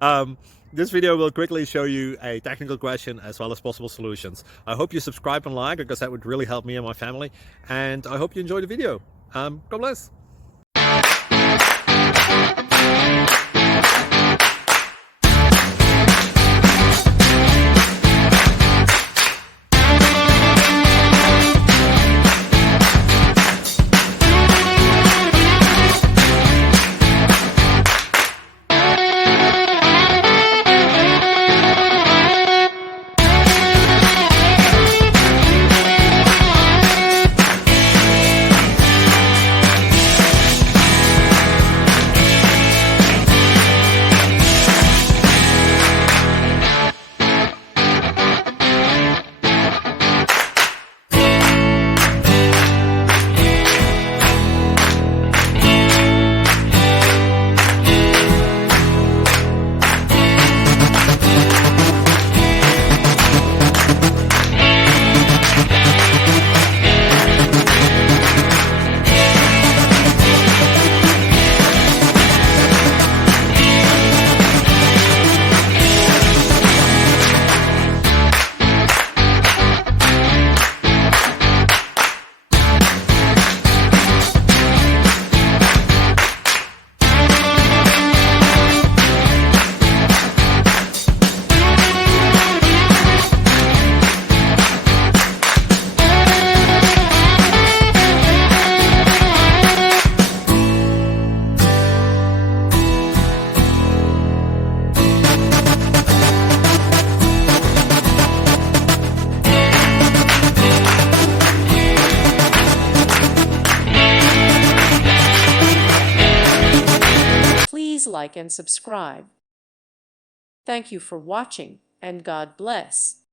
um, this video will quickly show you a technical question as well as possible solutions. I hope you subscribe and like, because that would really help me and my family. And I hope you enjoy the video. God bless. Please like and subscribe. Thank you for watching, and God bless.